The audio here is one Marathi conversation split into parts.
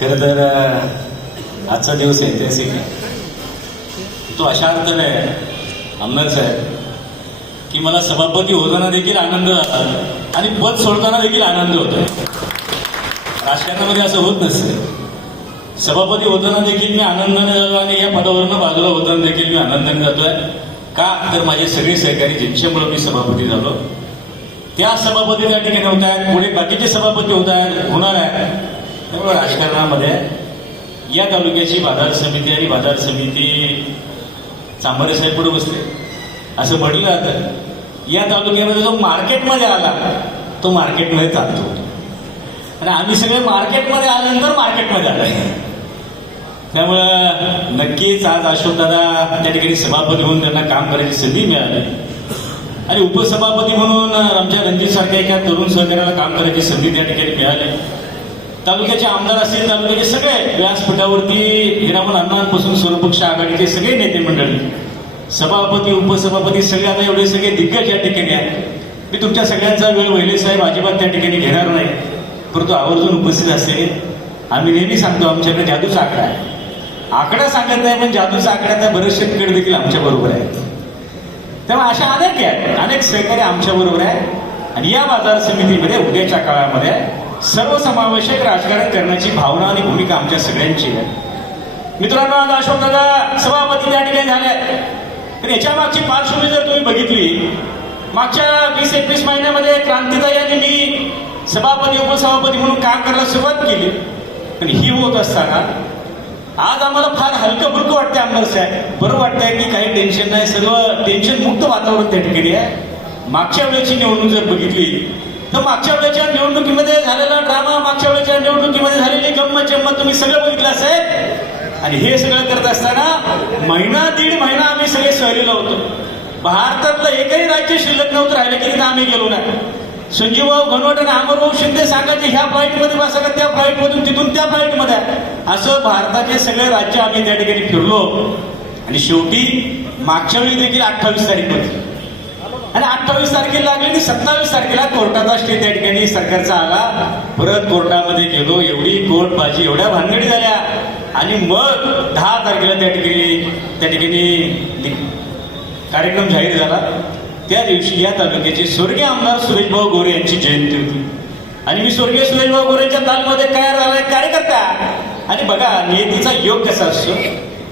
खरं तर आजचा दिवस ऐतिहासिक आहे. तो अशा अर्थाने आमदार साहेब की मला सभापती होताना देखील आनंद झाला आणि पद सोडताना देखील आनंद होतोय. राजकारणामध्ये असं होत नसतं. सभापती होताना देखील मी आनंदाने झालो आणि या पदावरनं बाजूला होताना देखील मी आनंदाने जातोय. का तर माझे सगळे सहकारी ज्यांच्यामुळे मी सभापती झालो त्या सभापती त्या ठिकाणी होत आहेत, पुढे बाकीचे सभापती होत आहेत, होणार आहेत. त्यामुळे राजकारणामध्ये या तालुक्याची बाजार समिती आणि बाजार समिती चांभारे साहेब पुढे बसले असं म्हटलं जातं. या तालुक्यामध्ये जो मार्केटमध्ये आला तो मार्केटमध्ये चालतो आणि आम्ही सगळे मार्केटमध्ये आल्यानंतर मार्केटमध्ये आलाय. त्यामुळं नक्कीच आज अशोकदादा त्या ठिकाणी सभापती म्हणून त्यांना काम करायची संधी मिळाली आणि उपसभापती म्हणून आमच्या रणजित सारख्या एका तरुण सहकार्याला काम करायची संधी त्या ठिकाणी मिळाली. तालुक्याचे आमदार असतील, तालुक्याचे सगळे व्यासपीठावरती हिरामन अण्णांपासून सर्वपक्ष आघाडीचे सगळे नेते मंडळी, सभापती उपसभापती सगळे आता एवढे सगळे दिग्गज या ठिकाणी आहेत. मी तुमच्या सगळ्यांचा वेळ वहिले साहेब अजिबात त्या ठिकाणी घेणार नाही, परंतु आवर्जून उपस्थित असेल. आम्ही नेहमी सांगतो आमच्याकडे जादूचा आकडा आहे. आकडा सांगत नाही पण जादूचा आकड्याचा बरेचसे तिकडे देखील आमच्या बरोबर आहेत. तेव्हा अशा अनेक आहेत, अनेक सहकारी आमच्या बरोबर आहे आणि या बाजार समितीमध्ये उद्याच्या काळामध्ये सर्वसमावेशक राजकारण करण्याची भावना आणि भूमिका आमच्या सगळ्यांची आहे. मित्रांनो, आज अशोकदादा सभापती त्या ठिकाणी झाले तर याच्या मागची पार्श्वभूमी जर तुम्ही बघितली, मागच्या 20-21 महिन्यामध्ये क्रांतिताई आणि मी सभापती उपसभापती म्हणून काम करायला सुरुवात केली. पण ही होत असताना आज आम्हाला फार हलकं फुलकं वाटतंय आमदार साहेब. बरं वाटतंय की काही टेन्शन नाही, सर्व टेन्शन मुक्त वातावरण त्या ठिकाणी आहे. मागच्या वेळेची निवडणूक जर बघितली तर मागच्या वेळेच्या निवडणुकीमध्ये झालेला ड्रामा, मागच्या वेळेच्या निवडणुकीमध्ये झालेली गंमत जम्मत तुम्ही सगळं बघितलं असेल. आणि हे सगळं करत असताना महिना दीड महिना आम्ही सगळे सहलीला होतो. भारतातलं एकही राज्य शिल्लक नव्हतं राहिलं की तिथं आम्ही गेलो नाही. संजीवभाऊ घनवट आणि अमरभाऊ शिंदे सांगायचे ह्या फ्लाईटमध्ये बसा का त्या फ्लाईटमधून तिथून त्या फ्लाईटमध्ये, असं भारताचे सगळे राज्य आम्ही त्या ठिकाणी फिरलो. आणि शेवटी मागच्या वेळी देखील 28 तारीख होती आणि 28 तारखेला लागली आणि 27 तारखेला कोर्टाचा स्टे त्या ठिकाणी सरकारचा आला. परत कोर्टामध्ये गेलो, एवढी कोर्टबाजी, एवढ्या भानगडी झाल्या आणि मग 10 तारखेला त्या ठिकाणी कार्यक्रम जाहीर झाला. त्या दिवशी या तालुक्याचे स्वर्गीय आमदार सुरेशभाऊ गोरे यांची जयंती होती आणि मी स्वर्गीय सुरेशभाऊ गोरेंच्या तालमध्ये तयार झालाय कार्यकर्ता. आणि बघा नियतीचा योग कसा असतो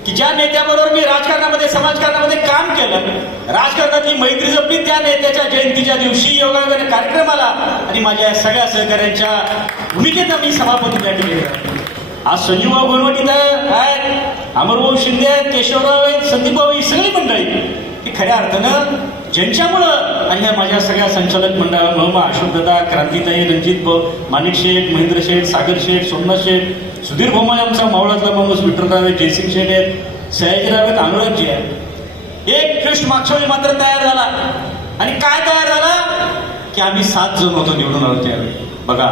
की ज्या नेत्याबरोबर मी राजकारणामध्ये समाजकारणामध्ये काम केलं, राजकारणातली मैत्री जपली, त्या नेत्याच्या जयंतीच्या दिवशी योगायोगाने कार्यक्रम आला आणि माझ्या सगळ्या सहकाऱ्यांच्या भूमिकेचा मी सभापती त्या ठिकाणी. आज संजीवभाऊ घनवट आहेत, अमरभाऊ शिंदे आहेत, केशवराव आहेत, संदीपभाऊ, ही सगळी मंडळी की खऱ्या अर्थानं ज्यांच्यामुळं आणि ह्या माझ्या सगळ्या संचालक मंडळामुळं अशोकदादा, क्रांतिताई, रणजित भाऊ, माणिक शेठ, महेंद्र शेठ, सागर शेठ, सोमनाथ शेठ, सुधीर भोमाळे आमचा मावळातला माणूस, विठ्ठलराव आहेत, जयसिंग शेठ आहेत, सयाजीराव आहेत, अनुरागजी आहेत. एक ट्विस्ट मागच्या वेळी मात्र तयार झाला आणि काय तयार झाला की आम्ही 7 जण होतो निवडून आलो त्यावेळी. बघा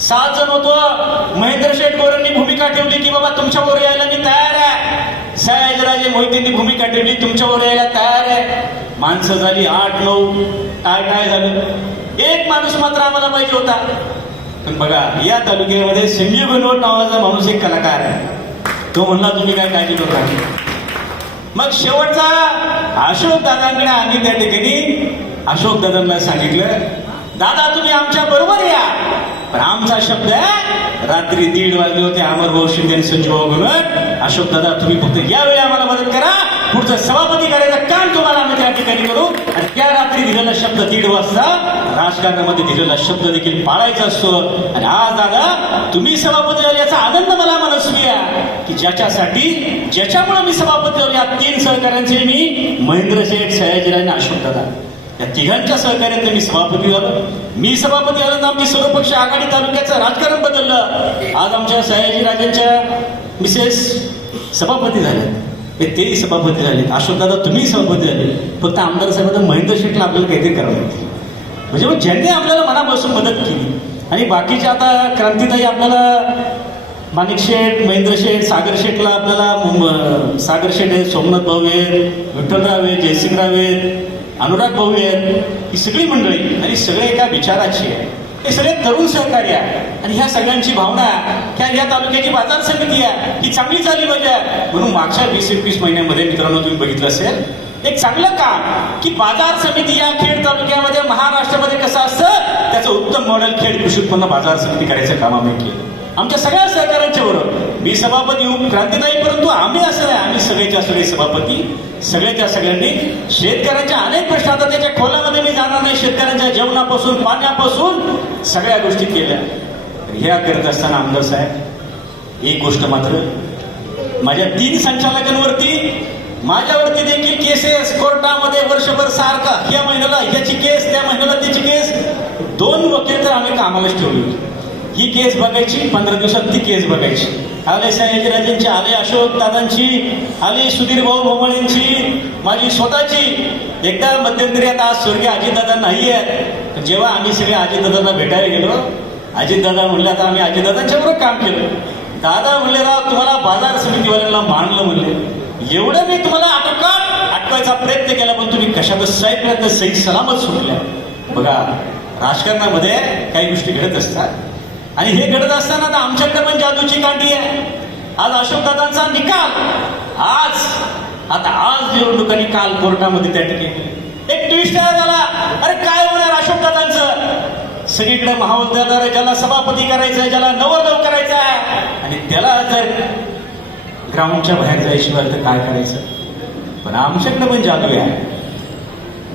7 जण होतो. महेंद्र शेठ गोरेंनी भूमिका ठेवली की बाबा तुमच्याबरोबर यायला मी तयार आहे. सयाजीराजे मोहितेंनी भूमिका ठेवली तुमच्याबरोबर यायला तयार आहे. माणसं झाली 8-9. काय झालं, एक माणूस मात्र आम्हाला पाहिजे होता. पण बघा या तालुक्यामध्ये संजीव घनवट नावाचा माणूस एक कलाकार आहे. तो म्हणला तुम्ही काय काळजी नका. मग शेवटचा अशोक दादांकडे आम्ही त्या ठिकाणी अशोक दादांना सांगितलं, दादा तुम्ही आमच्या बरोबर या. पण आमचा शब्द आहे, रात्री 1:30 वाजले होते. अमरभाऊ शिंदे आणि संजीवभाऊ घनवट, अशोक दादा तुम्ही फक्त यावेळी आम्हाला मदत करा, पुढचं सभापती करायचं काम तुम्हाला आम्ही त्या ठिकाणी करू. आणि त्या रात्री दिलेला शब्द 1:30 वाजता राजकारणामध्ये दिलेला शब्द देखील पाळायचा असतो. आणि आज दादा तुम्ही सभापती झाले याचा आनंद मला मनस्वी आहे की ज्याच्यामुळे मी सभापती झालो. या 3 सहकाऱ्यांचे मी महेंद्र शेठ, सयाजीराव आणि अशोक दादा या तिघांच्या सहकार्याने मी सभापती झालो. मी सभापती झाल्यानंतर आमची सर्वपक्ष आघाडी तालुक्याचं राजकारण बदललं. आज आमच्या सयाजीराजांच्या मिसेस सभापती झाल्या, तेही सभापती झाले. अशोकदादा तुम्ही सभापती झाले. फक्त आमदार साहेबांना महेंद्र शेठला आपल्याला काहीतरी करावं लागते. म्हणजे मग ज्यांनी आपल्याला मनापासून मदत केली आणि बाकीचे आता क्रांतिताई आपल्याला माणिक शेठ, महेंद्र शेठ, सागर शेठला आपल्याला सागर शेठ आहेत, सोमनाथ भाऊ आहेत, विठ्ठलराव आहेत, जयसिंगराव आहेत, अनुराग भाऊ आहेत, ही सगळी मंडळी आणि सगळे एका विचाराची आहे. हे सगळे तरुण सहकारी आहे आणि ह्या सगळ्यांची भावना ह्या तालुक्याची बाजार समिती आहे ही चांगली चालली पाहिजे. म्हणून मागच्या 20-21 महिन्यामध्ये मित्रांनो तुम्ही बघितलं असेल एक चांगलं काम की बाजार समिती या खेड तालुक्यामध्ये महाराष्ट्रामध्ये कसं असतं त्याचं उत्तम मॉडेल खेड कृषी उत्पन्न बाजार समिती करायचं काम आम्ही केलं आमच्या सगळ्या सहकार्यांच्या बरोबर. मी सभापती क्रांतिदायी परंतु आम्ही असं नाही आम्ही सगळेच्या सगळे सभापती सगळ्याच्या सगळ्यांनी शेतकऱ्यांच्या अनेक प्रश्न आता त्याच्या खोलामध्ये मी जाणार नाही. शेतकऱ्यांच्या जेवणापासून पाण्यापासून सगळ्या गोष्टी केल्या. ह्या करत असताना आमदार साहेब एक गोष्ट मात्र माझ्या 3 संचालकांवरती माझ्यावरती देखील केसेस कोर्टामध्ये वर्षभर सारखा या महिन्याला ह्याची केस त्या महिन्याला त्याची केस 2 वकील तर आम्ही कामालाच ठेवली होती. ही केस बघायची 15 दिवसात ती केस बघायची. आले सयाजीराजेंची आले अशोक दादांची आली सुधीर भाऊ भोमळेंची माझी स्वतःची. एकदा मध्यंतरी आता आज स्वर्गीय अजितदादा नाही आहे जेव्हा आम्ही सगळे अजितदादांना भेटायला गेलो अजितदादा म्हणले आता आम्ही अजितदादांच्या बरोबर काम केलं. दादा म्हणले राव तुम्हाला बाजार समितीवाल्यांना मानलं म्हणले एवढं मी तुम्हाला अटकायचा प्रयत्न केला पण तुम्ही कशातच प्रयत्न सही सलामत सुटल्या. बघा राजकारणामध्ये काही गोष्टी घडत असतात आणि हे घडत असताना आता आमच्याकडे पण जादूची कांडी आहे. आज अशोकदादांचा निकाल आज निवडणुकांनी काल कोर्टामध्ये त्या ठिकाणी एक ट्विस्ट झाला. अरे काय होणार अशोकदादांचं सगळीकडे महाउद्यादार ज्याला सभापती करायचंय ज्याला नवरदेव करायचा आहे आणि त्याला जर ग्राउंडच्या बाहेर जायशिवाय तर काय करायचं. पण आमच्याकडे पण जादू आहे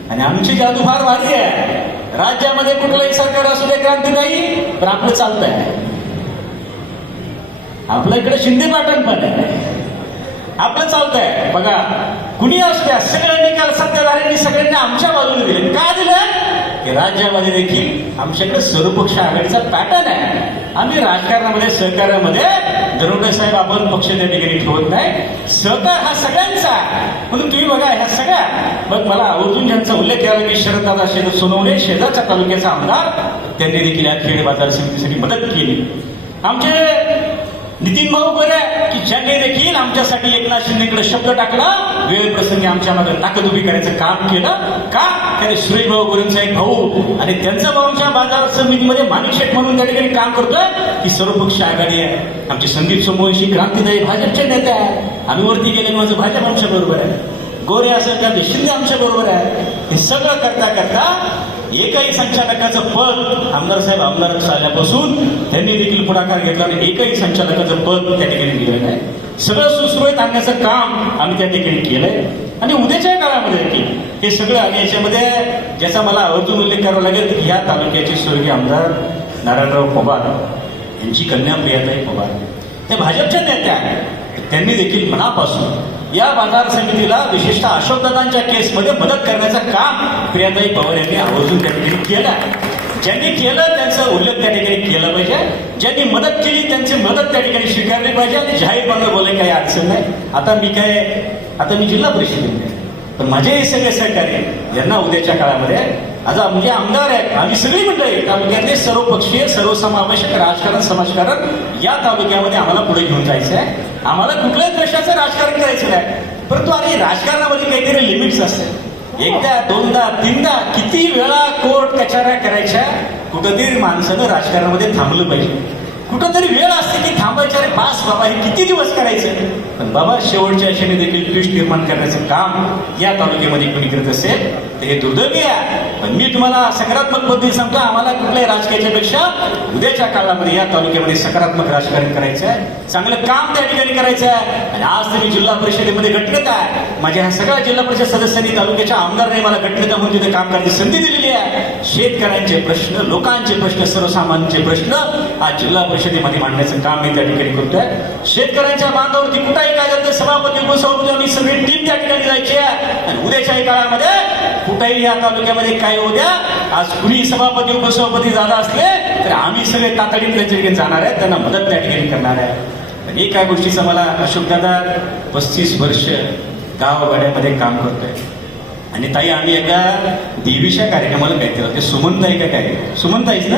आणि आमची जादू फार भारी आहे. राज्यामध्ये कुठलंही सरकार असू दे क्रांती नाही पण आपलं चालत आहे. आपल्या इकडे शिंदे पाटण पण आहे आपलं चालत आहे. बघा कुणी असू द्या सगळे निकाल सत्ताधाऱ्यांनी सगळ्यांनी आमच्या बाजूने दिले. का दिलं की राज्यामध्ये देखील आमच्याकडे सर्वपक्ष आघाडीचा पॅटर्न आहे. आम्ही राजकारणामध्ये सहकार्यामध्ये दरोडे साहेब आपण पक्ष त्या ठिकाणी ठेवत नाही. सहकार हा सगळ्यांचा म्हणून तुम्ही बघा ह्या सगळ्या मग मला आवर्जून ज्यांचा उल्लेख केला की शरददादा सोनवणे शेजारच्या तालुक्याचा आमदार त्यांनी देखील या खेड बाजार समितीसाठी मदत केली. आमचे नितीन भाऊ बरे की ज्यांनी देखील आमच्यासाठी एकनाथ शिंदेकडे शब्द टाकला वेळ प्रसंगी आमच्या मागे ताकद उभी करायचं काम केलं. का त्याने सुरेश भाऊ गोरेंचा एक भाऊ आणि त्यांचा भाऊ आमच्या बाजार समितीमध्ये माणिक शेठ म्हणून त्या ठिकाणी काम करतोय. ही सर्वपक्ष आघाडी आहे. आमचे संदीप समोशी क्रांतिदायी भाजपचे नेते आहे. आम्ही वरती गेले माझं भाजप आमच्या बरोबर आहे. गोरे असेल का शिंदे आमच्या बरोबर आहे. हे सगळं करता करता एकही संचालकाचं पद आमदार साहेब आमदार झाल्यापासून त्यांनी देखील पुढाकार घेतला आणि एकही संचालकाचं पद त्या ठिकाणी दिलेलं नाही. सगळं सुसुरळीत आणण्याचं काम आम्ही त्या ठिकाणी केलंय आणि उद्याच्या काळामध्ये देखील हे सगळं आणि याच्यामध्ये ज्याचा मला आवर्जून उल्लेख करावा लागेल की ह्या तालुक्याचे स्वर्गीय आमदार नारायणराव पवार यांची कन्या प्रियाताई पवार त्या भाजपच्या नेत्या आहेत. त्यांनी देखील मनापासून या बाजार समितीला विशेषतः अशोकदादांच्या केसमध्ये मदत करण्याचं काम प्रियाताई पवार यांनी आवर्जून त्या ठिकाणी केलं. ज्यांनी केलं त्यांचा उल्लेख त्या ठिकाणी केला पाहिजे. ज्यांनी मदत केली त्यांची मदत त्या ठिकाणी स्वीकारली पाहिजे आणि जाहीरपणे बोलायला काही अडचण नाही. आता मी जिल्हा परिषदेत पण माझे हे सगळे सहकारी यांना उद्याच्या काळामध्ये आज म्हणजे आमदार आहेत आम्ही सगळी मंडळी तालुक्यातले सर्वपक्षीय सर्वसमावेशक राजकारण समाजकारण या तालुक्यामध्ये आम्हाला पुढे घेऊन जायचं आहे. आम्हाला कुठल्याही देशाचं राजकारण करायचं नाही परंतु अरे राजकारणामध्ये काहीतरी लिमिट्स असतात. एकदा दोनदा तीनदा किती वेळा कोर्ट कचऱ्या करायच्या. कुठंतरी माणसानं राजकारणामध्ये थांबलं पाहिजे. कुठंतरी वेळ असते की थांबायचं अरे बास बाबा हे किती दिवस करायचं. पण बाबा शेवटच्या आशेने देखील ट्विस्ट निर्माण करण्याचं काम या तालुक्यामध्ये कोणी करत असेल तर हे दुर्दैवी आहे. पण मी तुम्हाला सकारात्मक पद्धतीने सांगतो आम्हाला कुठल्याही राजकीयाच्या पेक्षा उद्याच्या काळामध्ये या तालुक्यामध्ये सकारात्मक राजकारण करायचं आहे. चांगलं काम त्या ठिकाणी करायचं आहे. आणि आज तुम्ही जिल्हा परिषदेमध्ये गटनेता आहे. माझ्या ह्या सगळ्या जिल्हा परिषद सदस्यांनी तालुक्याच्या आमदारांनी मला गटनेता म्हणून तिथे काम करण्याची संधी दिलेली आहे. शेतकऱ्यांचे प्रश्न लोकांचे प्रश्न सर्वसामान्यांचे प्रश्न आज जिल्हा परिषदेमध्ये मांडण्याचं काम मी त्या ठिकाणी करतोय. शेतकऱ्यांच्या बांधावरती कुठेही काय झालं सभापती उपसभापती आम्ही सगळी टीम त्या ठिकाणी जायची आहे. आणि उद्याच्याही काळामध्ये कुठेही या तालुक्यामध्ये काय होऊ द्या आज कुणी सभापती उपसभापती झाला असले तर आम्ही सगळे तातडीने त्यांच्या ठिकाणी जाणार आहे त्यांना मदत त्या ठिकाणी करणार आहे. एका गोष्टीचा मला अशोकदादा 35 वर्ष गावगाड्यामध्ये काम करतोय आणि ताई आम्ही एका देवीच्या कार्यक्रमाला काय केलं ते सुमनताई का काय सुमनताईच ना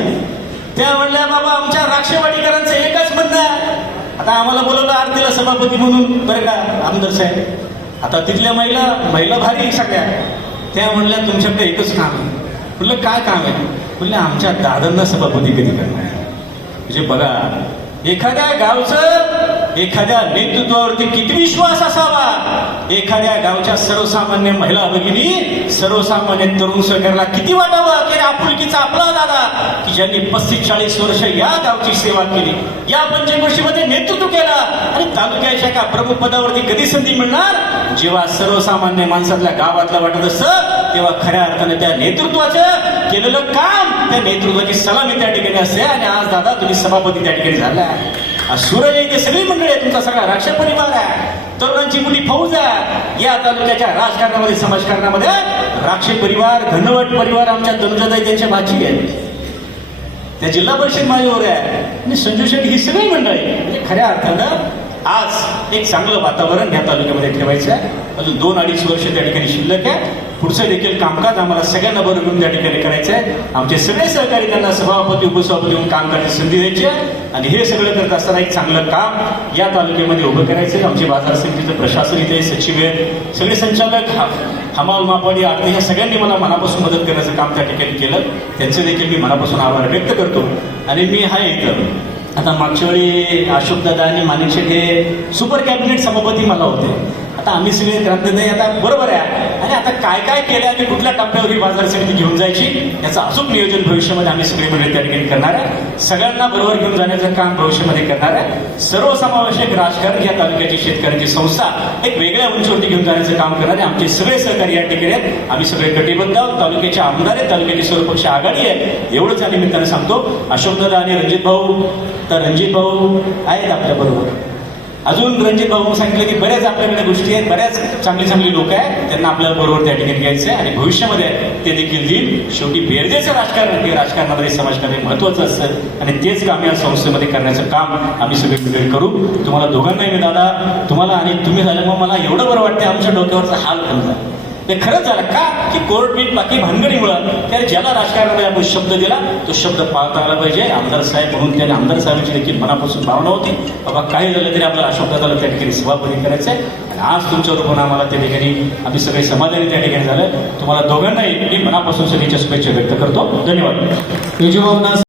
त्या म्हणल्या बाबा आमच्या राक्षवाडीकरांचं एकच म्हणणं आहे. आता आम्हाला बोलवलं आरतीला सभापती म्हणून बरं का आमदार साहेब. आता तिथल्या महिला भारी सगळ्या त्या म्हणल्या तुमच्याकडे एकच काम आहे. म्हटलं काय काम आहे. म्हणले आमच्या दादांना सभापती कधी करणार. म्हणजे बघा, एखाद्या गावचं एखाद्या नेतृत्वावरती किती विश्वास असावा. एखाद्या गावच्या सर्वसामान्य महिला भगिनी, सर्वसामान्य तरुण सहकार्याला किती वाटावं की आपुलकीचा आपला दादा की ज्यांनी 35-40 वर्ष या गावची सेवा केली, या पंचवर्षीमध्ये नेतृत्व केलं आणि तालुक्याच्या एका प्रमुख पदावरती कधी संधी मिळणार. जेव्हा सर्वसामान्य माणसातल्या गावातलं वाटत असतं तेव्हा खऱ्या अर्थाने त्या नेतृत्वाचं केलेलं काम, त्या नेतृत्वाची सलामी त्या ठिकाणी असते. आणि आज दादा तुम्ही सभापती त्या ठिकाणी झाला. सूरज इथे सगळी मंडळी आहे, तुमचा सगळा राक्ष परिवार आहे, तरुणांची मोठी फौज आहे. या तालुक्याच्या राजकारणामध्ये, समाजकारणामध्ये राक्षे परिवार, घनवट परिवार आमच्या तनुजाताई त्यांच्या भाची आहेत, त्या जिल्हा परिषद माझ्यावर आहे आणि संजू शेट्टी ही सगळी मंडळी. म्हणजे खऱ्या अर्थानं आज एक चांगलं वातावरण या तालुक्यामध्ये ठेवायचं आहे. अजून 2-2.5 वर्ष त्या ठिकाणी शिल्लक आहे. पुढचं देखील कामकाज आम्हाला सगळ्यांना बरोबर घेऊन त्या ठिकाणी करायचं आहे. आमचे सगळे सहकारी त्यांना सभापती, उपसभापती होऊन काम करण्याची संधी द्यायची आहे आणि हे सगळं करत असताना एक चांगलं काम या तालुक्यामध्ये उभं करायचं आहे. आमचे बाजार समितीचं प्रशासन इथे, सचिव आहेत, सगळे संचालक, हमाल मापवाडी, आरती, ह्या सगळ्यांनी मला मनापासून मदत करण्याचं काम त्या ठिकाणी केलं. त्यांचे देखील मी मनापासून आभार व्यक्त करतो. आणि मी आहे इथं आता मागच्या वेळी अशोकदादा आणि माणिक शेठ हे सुपर कॅबिनेट सभापती मला होते. आता आम्ही सगळे क्रांतीदाई आता बरोबर आहे आणि आता काय काय केलं आणि कुठल्या टप्प्यावर ही बाजार समिती घेऊन जायची याचं अचूक नियोजन भविष्यामध्ये आम्ही सगळे मंडळी त्या ठिकाणी करणार आहे. सगळ्यांना बरोबर घेऊन जाण्याचं काम भविष्यामध्ये करणार आहे. सर्वसमावेशक राजकारण या तालुक्याची शेतकऱ्यांची संस्था एक वेगळ्या उंचीवरती घेऊन जाण्याचं काम करणारे आमचे सगळे सहकारी या ठिकाणी आहेत. आम्ही सगळे कटिबद्ध आहोत. तालुक्याचे आमदार आहेत, तालुक्याची सर्वपक्ष आघाडी आहे. एवढंच या निमित्ताने सांगतो. अशोकदादा आणि रणजित भाऊ, तर रणजित भाऊ आहेत आपल्या बरोबर. अजून रणजित भाऊ सांगितलं की बऱ्याच आपल्याकडे गोष्टी आहेत, बऱ्याच चांगली चांगली लोक आहेत, त्यांना आपल्याला बरोबर त्या ठिकाणी घ्यायचं आहे आणि भविष्यामध्ये ते देखील देईल. शेवटी बेरजेचं राजकारण हे राजकारणामध्ये समाजकारण महत्वाचं असतं आणि तेच काम या संस्थेमध्ये करण्याचं काम आम्ही सगळे करू. तुम्हाला दोघांनाही मी दादा, तुम्हाला आणि तुम्ही झाल्यामुळे मला एवढं बरं वाटतं. आमच्या डोक्यावरचा हाल बंद झाला. ते खरंच झालं का की कोर्ट बीट बाकी भानगडीमुळं त्याने ज्याला राजकारणामध्ये आपण शब्द दिला तो शब्द पाळता आला पाहिजे. आमदार साहेब म्हणून त्याने आमदार साहेबांची देखील मनापासून भावना होती बाबा काही झालं तरी आपल्याला अशोकदादाला त्या ठिकाणी सभापती करायचं आहे आणि आज तुमच्या रूपाने आम्हाला त्या ठिकाणी आम्ही सगळे समाधानी त्या ठिकाणी झालं. तुम्हाला दोघांनाही मी मनापासून सगळीच्या शुभेच्छा व्यक्त करतो. धन्यवाद.